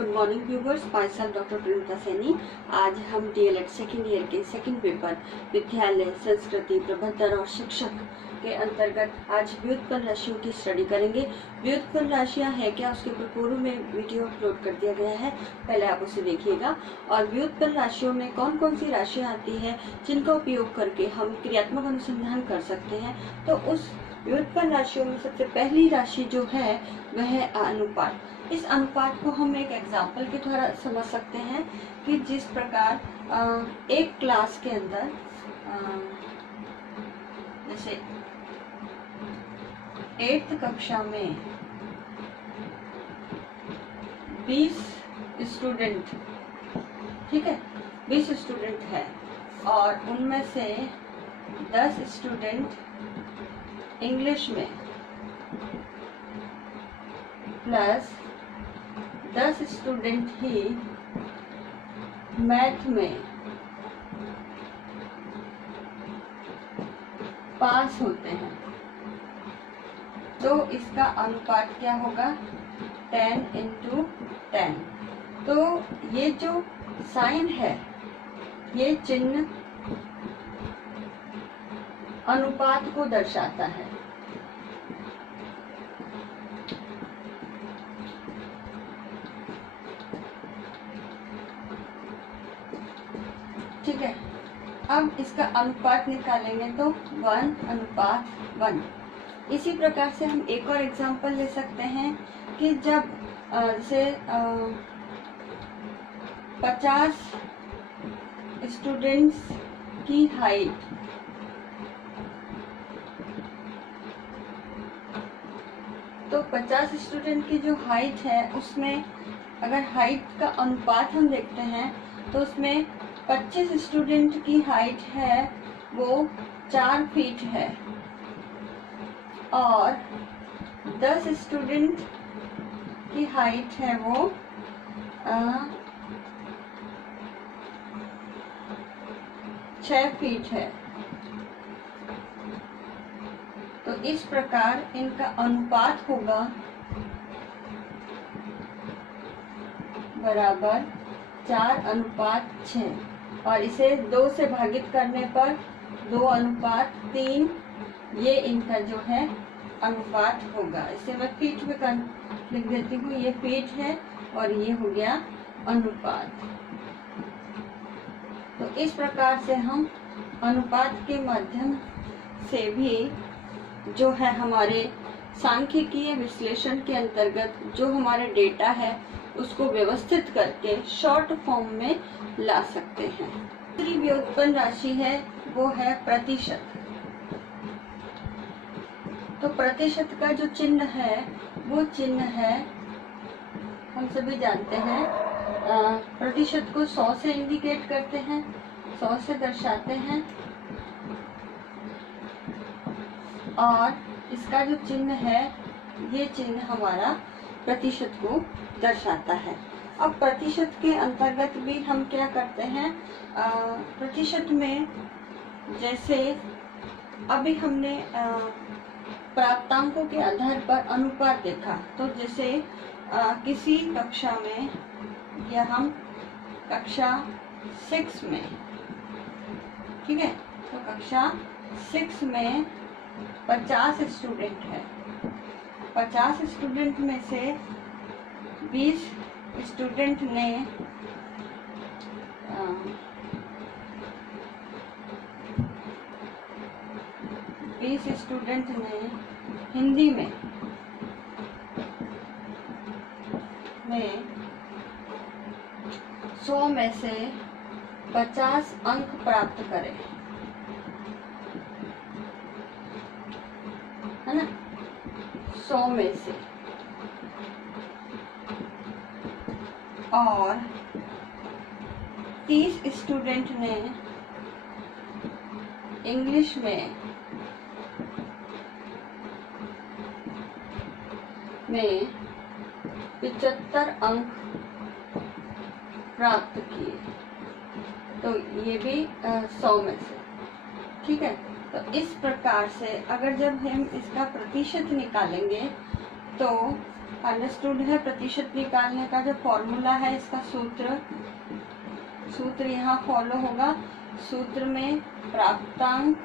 Good morning viewers, my self doctor Priyanka Saini. आज हम DElEd second year के सेकेंड पेपर विद्यालय, संस्कृति, प्रबंधन और शिक्षक के अंतर्गत आज व्युत्पन्न राशियों की स्टडी करेंगे। व्युत्पन्न राशियां है क्या, उसके ऊपर पूर्व में वीडियो अपलोड कर दिया गया है, पहले आप उसे देखिएगा। और व्युत्पन्न राशियों में कौन कौन सी राशियां आती है जिनका उपयोग करके हम क्रियात्मक अनुसंधान कर सकते हैं। तो उस व्युत्पन्न राशियों में सबसे पहली राशि जो है वह है अनुपात। इस अनुपात को हम एक एग्जाम्पल के द्वारा समझ सकते हैं कि जिस प्रकार एक क्लास के अंदर जैसे 8th कक्षा में 20 स्टूडेंट, ठीक है, 20 स्टूडेंट है और उनमें से 10 स्टूडेंट इंग्लिश में प्लस 10 स्टूडेंट ही मैथ में पास होते हैं, तो इसका अनुपात क्या होगा, 10:10। तो ये जो साइन है, ये चिन्ह अनुपात को दर्शाता है। ठीक है, अब इसका अनुपात निकालेंगे तो 1:1। इसी प्रकार से हम एक और एग्जांपल ले सकते हैं कि जब जैसे 50 स्टूडेंट्स की हाइट, तो 50 स्टूडेंट की जो हाइट है उसमें अगर हाइट का अनुपात हम देखते हैं तो उसमें 25 स्टूडेंट की हाइट है वो 4 फीट है और 10 स्टूडेंट की हाइट है वो 6 फीट है। तो इस प्रकार इनका अनुपात होगा बराबर 4:6 और इसे 2 से भागित करने पर 2:3 ये इनका जो है अनुपात होगा। इसे मैं फीट में लिख देती हूँ, ये फीट है और ये हो गया अनुपात। तो इस प्रकार से हम अनुपात के माध्यम से भी जो है हमारे सांख्यिकीय विश्लेषण के अंतर्गत जो हमारे डेटा है उसको व्यवस्थित करके शॉर्ट फॉर्म में ला सकते हैं। दूसरी व्युत्पन्न राशि है वो है प्रतिशत। तो प्रतिशत का जो चिन्ह है वो चिन्ह है, हम सभी जानते हैं, प्रतिशत को 100 से इंडिकेट करते हैं, 100 से दर्शाते हैं और इसका जो चिन्ह है ये चिन्ह हमारा प्रतिशत को दर्शाता है। अब प्रतिशत के अंतर्गत भी हम क्या करते हैं, प्रतिशत में जैसे अभी हमने प्राप्तांकों के आधार पर अनुपात देखा, तो जैसे किसी कक्षा में या हम कक्षा 6 में, ठीक है, तो कक्षा 6 में 50 स्टूडेंट है, 50 स्टूडेंट में से 20 स्टूडेंट ने हिंदी में 100 में से 50 अंक प्राप्त करे, है ना, 100 में से। और 30 स्टूडेंट ने इंग्लिश में 75 अंक प्राप्त किए, तो ये भी 100 में से, ठीक है। तो इस प्रकार से अगर जब हम इसका प्रतिशत निकालेंगे तो अंडरस्टूड है। प्रतिशत निकालने का जो फॉर्मूला है, इसका सूत्र यहाँ फॉलो होगा। सूत्र में प्राप्तांक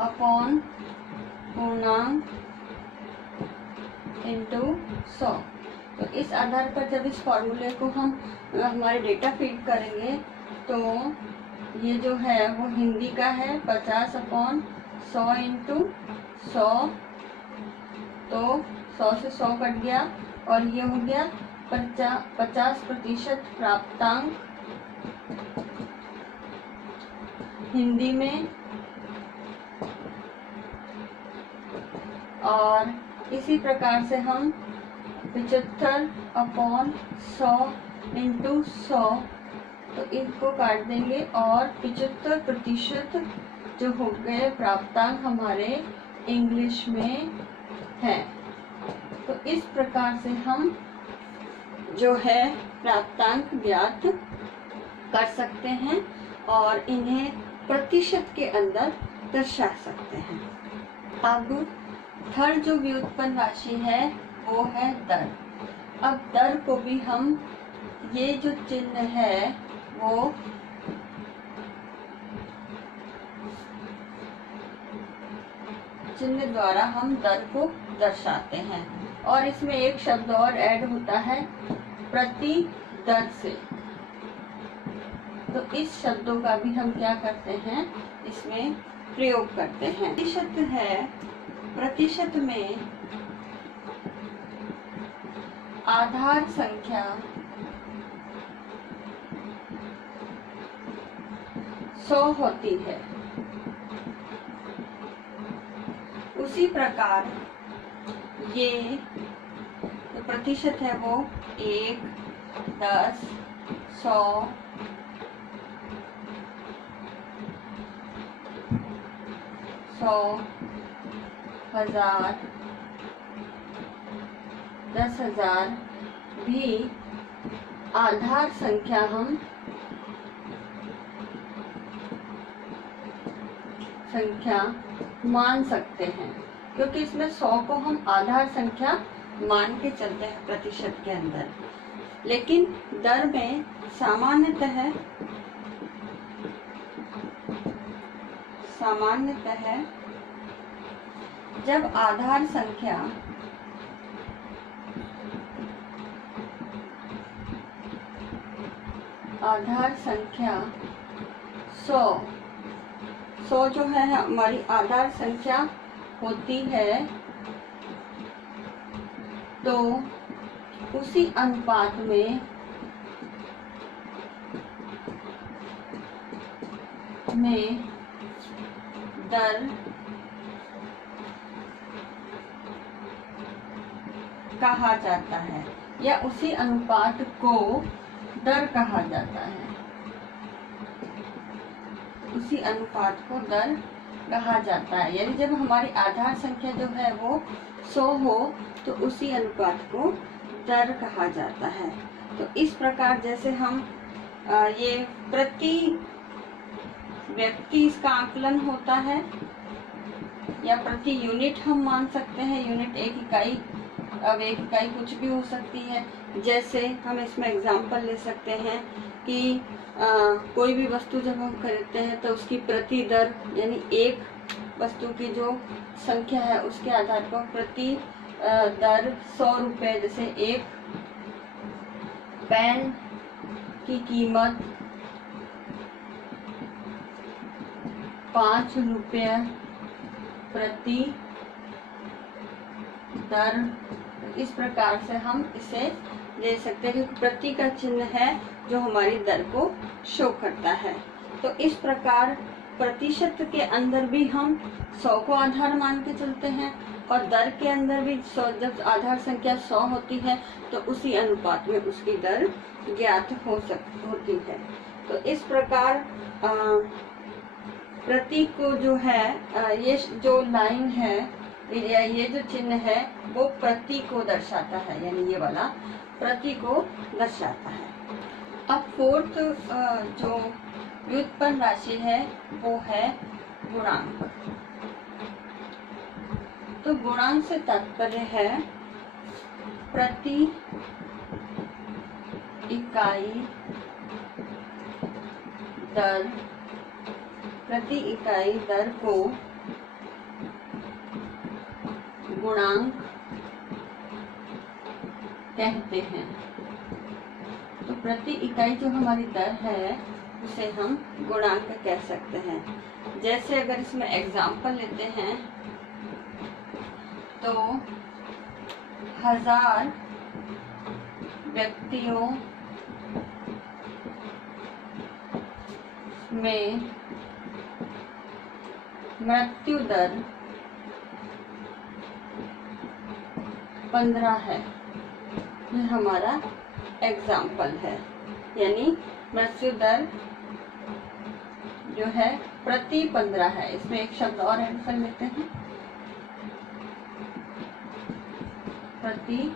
अपॉन पूर्णांक इंटू 100। तो इस आधार पर जब इस फॉर्मूले को हम हमारे डेटा फीड करेंगे तो ये जो है वो हिंदी का है 50/100 इंटू 100, तो 100 से 100 कट गया और ये हो गया 50% प्राप्तांक हिंदी में। और इसी प्रकार से हम 75/100 इंटू 100, तो इनको काट देंगे और 75% जो हो गए प्राप्तांक हमारे इंग्लिश में है। तो इस प्रकार से हम जो है प्राप्तांक ज्ञात कर सकते हैं और इन्हें प्रतिशत के अंदर दर्शा सकते हैं। अब थर्ड जो व्युत्पन्न राशि है वो है दर। अब दर को भी हम, ये जो चिन्ह है वो चिन्ह द्वारा हम दर को दर्शाते हैं। और इसमें एक शब्द और ऐड होता है प्रति दर से। तो इस शब्दों का भी हम क्या करते हैं, इसमें प्रयोग करते हैं। प्रतिशत है, प्रतिशत में आधार संख्या सौ होती है। उसी प्रकार ये जो प्रतिशत है वो 1, 10, 100, 1000, 10,000 भी आधार संख्या हम मान सकते हैं, क्योंकि इसमें 100 को हम आधार संख्या मान के चलते हैं प्रतिशत के अंदर। लेकिन दर में सामान्यतः जब आधार संख्या 100 जो है हमारी आधार संख्या होती है, तो उसी अनुपात में दर कहा जाता है, या उसी अनुपात को दर कहा जाता है। उसी अनुपात को दर कहा जाता है। यानी जब हमारी आधार संख्या जो है वो 100 हो तो उसी अनुपात को दर कहा जाता है। तो इस प्रकार जैसे हम ये प्रति व्यक्ति इसका आकलन होता है, या प्रति यूनिट हम मान सकते हैं। यूनिट एक इकाई, अब एक इकाई कुछ भी हो सकती है। जैसे हम इसमें एग्जाम्पल ले सकते हैं कि कोई भी वस्तु जब हम खरीदते हैं तो उसकी प्रति दर, यानी एक वस्तु की जो संख्या है उसके आधार पर प्रति दर 100 रुपये। जैसे एक पेन की कीमत 5 रुपये प्रति दर। इस प्रकार से हम इसे ले सकते हैं, क्योंकि प्रति का चिन्ह है जो हमारी दर को शो करता है। तो इस प्रकार प्रतिशत के अंदर भी हम 100 को आधार मान के चलते हैं, और दर के अंदर भी 100, जब आधार संख्या 100 होती है तो उसी अनुपात में उसकी दर ज्ञात होती है। तो इस प्रकार प्रति को जो है, ये जो लाइन है, ये जो चिन्ह है वो प्रति को दर्शाता है, यानी ये वाला प्रति को दर्शाता है। अब फोर्थ जो व्युत्पन्न राशि है वो है गुणांक। तो गुणांक से तात्पर्य है प्रति इकाई दर को गुणांक कहते हैं। तो प्रति इकाई जो हमारी दर है उसे हम गुणांक कह सकते हैं। जैसे अगर इसमें एग्जाम्पल लेते हैं तो 1000 व्यक्तियों में मृत्यु दर 15 है। ये हमारा एग्जाम्पल है, यानी मृत्यु दर जो है प्रति 15 है। इसमें एक शब्द और ऐड कर लेते हैं, प्रति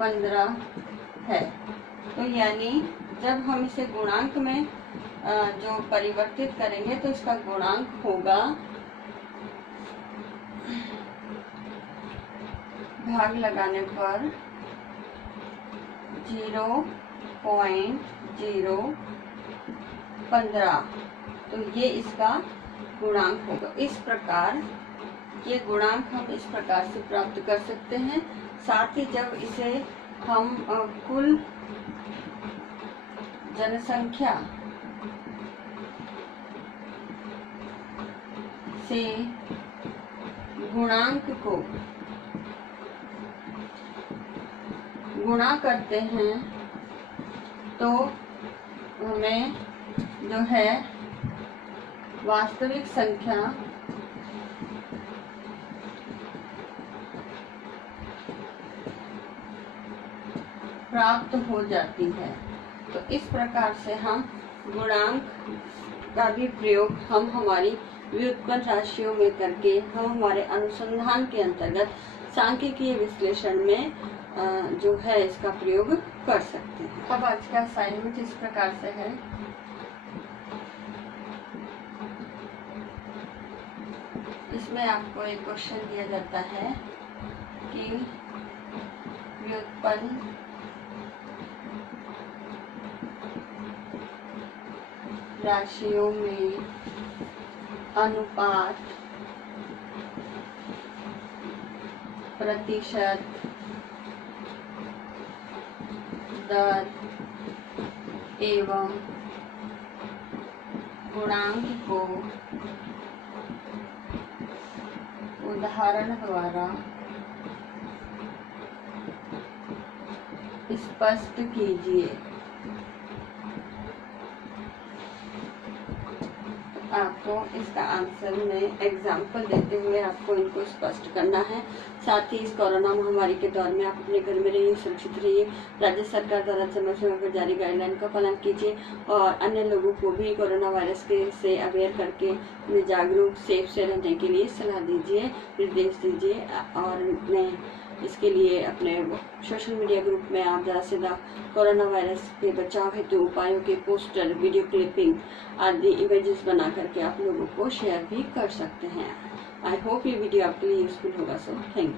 15 है। तो यानी जब हम इसे गुणांक में जो परिवर्तित करेंगे तो इसका गुणांक होगा भाग लगाने पर 0.015। तो ये इसका गुणांक होगा। इस प्रकार ये गुणांक हम इस प्रकार से प्राप्त कर सकते हैं। साथ ही जब इसे हम कुल जनसंख्या से गुणांक को गुणा करते हैं तो हमें जो है वास्तविक संख्या प्राप्त हो जाती है। तो इस प्रकार से हम गुणांक का भी प्रयोग हम हमारी व्युत्पन्न राशियों में करके हम हमारे अनुसंधान के अंतर्गत सांख्यिकीय विश्लेषण में जो है इसका प्रयोग कर सकते हैं। अब आज का असाइनमेंट इस प्रकार से है। इसमें आपको एक क्वेश्चन दिया जाता है कि व्युत्पन्न राशियों में अनुपात, प्रतिशत, दर एवं गुणांक को उदाहरण द्वारा स्पष्ट कीजिए। आपको इसका आंसर में एग्जाम्पल देते हुए आपको इनको स्पष्ट करना है। साथ ही इस कोरोना महामारी के दौर में आप अपने घर में रहिए, सुरक्षित रहिए। राज्य सरकार द्वारा समय समय पर जारी गाइडलाइन का पालन कीजिए और अन्य लोगों को भी कोरोना वायरस के से अवेयर करके उन्हें जागरूक सेफ से रहने के लिए सलाह दीजिए, निर्देश दीजिए। और मैं इसके लिए अपने सोशल मीडिया ग्रुप में आप ज़्यादा से ज़्यादा कोरोना वायरस के बचाव हेतु उपायों के पोस्टर, वीडियो क्लिपिंग आदि इमेजेस बना करके आप लोगों को शेयर भी कर सकते हैं। आई होप ये वीडियो आपके लिए यूजफुल होगा। So thank you.